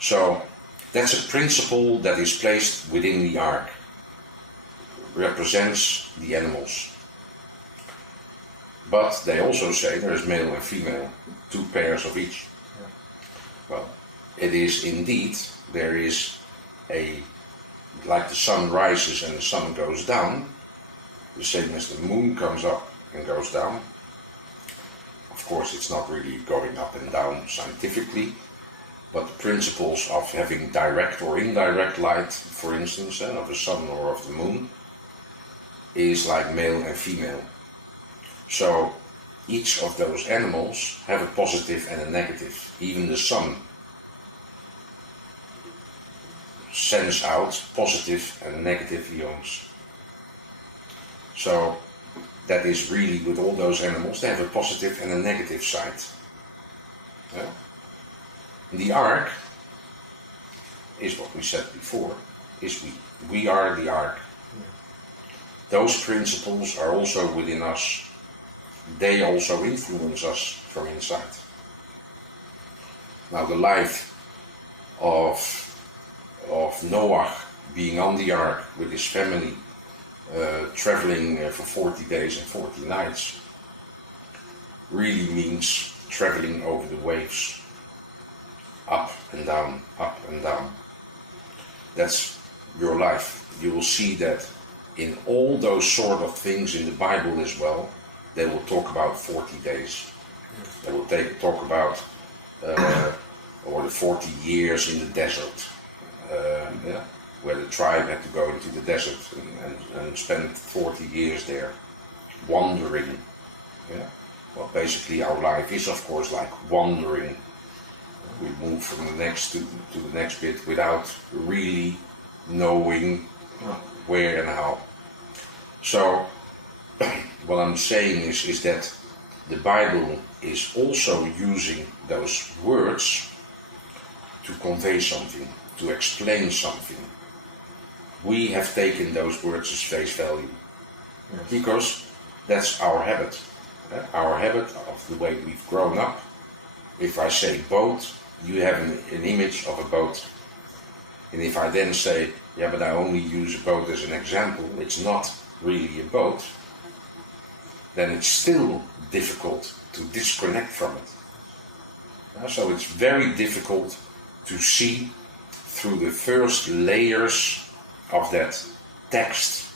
So that's a principle that is placed within the ark, represents the animals. But they also say there is male and female, 2 pairs of each. Yeah. Well, it is indeed, there is like the sun rises and the sun goes down, the same as the moon comes up and goes down. Of course, it's not really going up and down scientifically, but the principles of having direct or indirect light, for instance, of the sun or of the moon, is like male and female. So each of those animals have a positive and a negative. Even the sun sends out positive and negative ions. So that is really with all those animals, they have a positive and a negative side. Yeah? The ark is what we said before, is we are the ark. Yeah. Those principles are also within us. They also influence us from inside. Now the life of Noah being on the ark with his family, traveling for 40 days and 40 nights, really means traveling over the waves, up and down, up and down. That's your life. You will see that in all those sort of things in the Bible as well, they will talk about 40 days. They will talk about or the 40 years in the desert, where the tribe had to go into the desert and spend 40 years there, wandering. Yeah? Well, basically our life is of course like wandering. We move from the next to the next bit without really knowing where and how. So what I'm saying is that the Bible is also using those words to convey something, to explain something. We have taken those words as face value, because that's our habit. Our habit of the way we've grown up. If I say boat, you have an image of a boat. And if I then say, yeah, but I only use a boat as an example, it's not really a boat, then it's still difficult to disconnect from it. So it's very difficult to see through the first layers of that text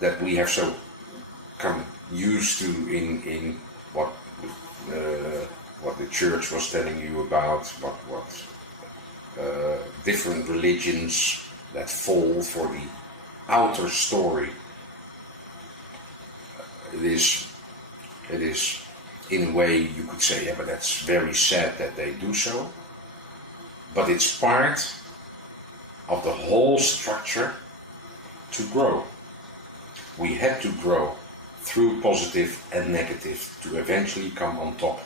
that we have so come used to in what the church was telling you about, what different religions that fall for the outer story. It is in a way you could say, yeah, but that's very sad that they do so. But it's part of the whole structure to grow. We had to grow through positive and negative to eventually come on top.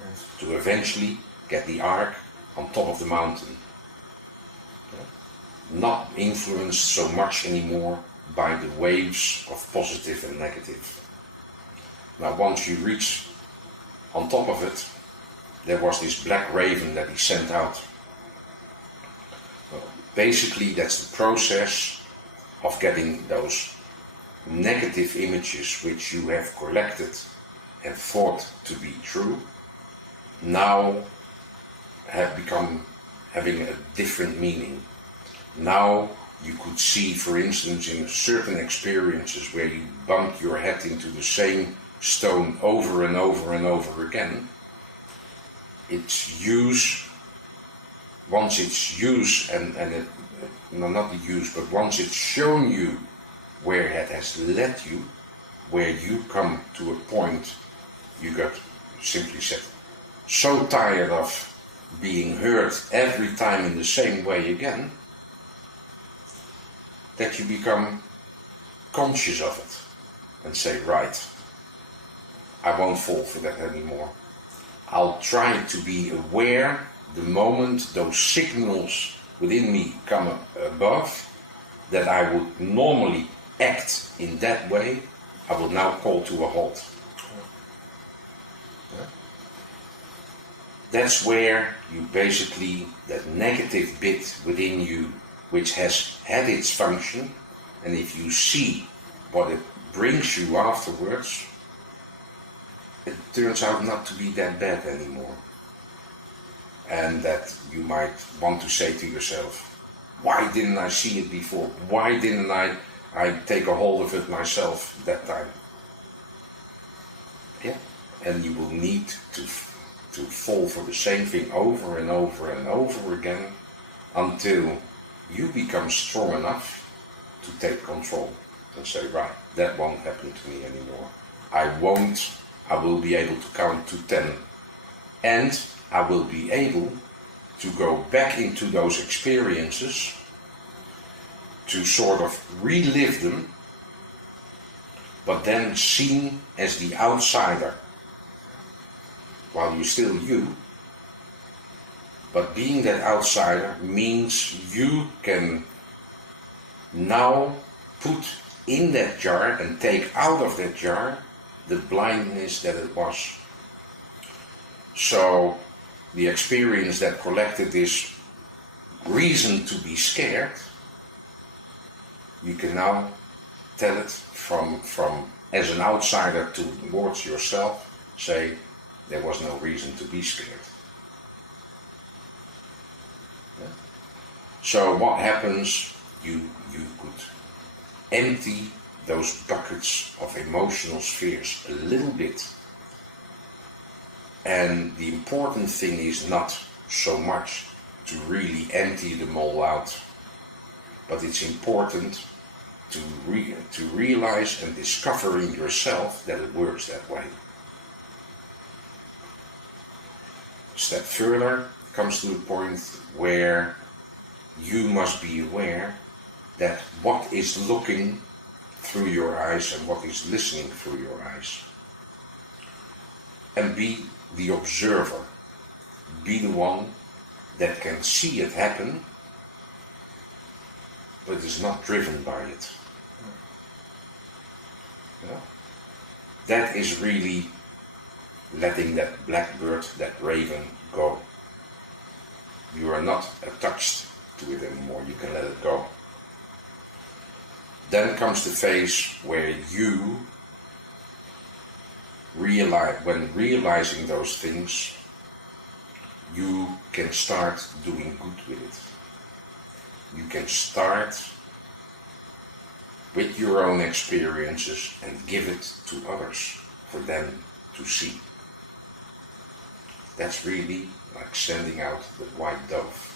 Yes. To eventually get the ark on top of the mountain. Not influenced so much anymore by the waves of positive and negative. Now once you reach on top of it, there was this black raven that he sent out. Well, basically that's the process of getting those negative images which you have collected and thought to be true, now have become having a different meaning. Now you could see, for instance, in certain experiences where you bump your head into the same stone over and over and over again, its use, once it's used not the use, but once it's shown you where it has led you, where you come to a point you got simply said so tired of being hurt every time in the same way again, that you become conscious of it and say, right, I won't fall for that anymore. I'll try to be aware the moment those signals within me come above, that I would normally act in that way, I will now call to a halt. That's where you basically, that negative bit within you, which has had its function, and if you see what it brings you afterwards, it turns out not to be that bad anymore. And that you might want to say to yourself, why didn't I see it before? Why didn't I take a hold of it myself that time? Yeah, and you will need to fall for the same thing over and over and over again until you become strong enough to take control and say, right, that won't happen to me anymore. I will be able to count to 10, and I will be able to go back into those experiences to sort of relive them, but then seen as the outsider, while you're still you. But being that outsider means you can now put in that jar and take out of that jar the blindness that it was. So the experience that collected this reason to be scared, you can now tell it from as an outsider towards yourself, say, there was no reason to be scared. Yeah? So what happens, you could empty those buckets of emotional spheres a little bit. And the important thing is not so much to really empty them all out, but it's important to realize and discover in yourself that it works that way. A step further comes to the point where you must be aware that what is looking through your eyes and what is listening through your eyes. And be the observer. Be the one that can see it happen, but is not driven by it. Yeah? That is really letting that blackbird, that raven, go. You are not attached to it anymore, you can let it go. Then comes the phase where you realize, when realizing those things, you can start doing good with it. You can start with your own experiences and give it to others for them to see. That's really like sending out the white dove.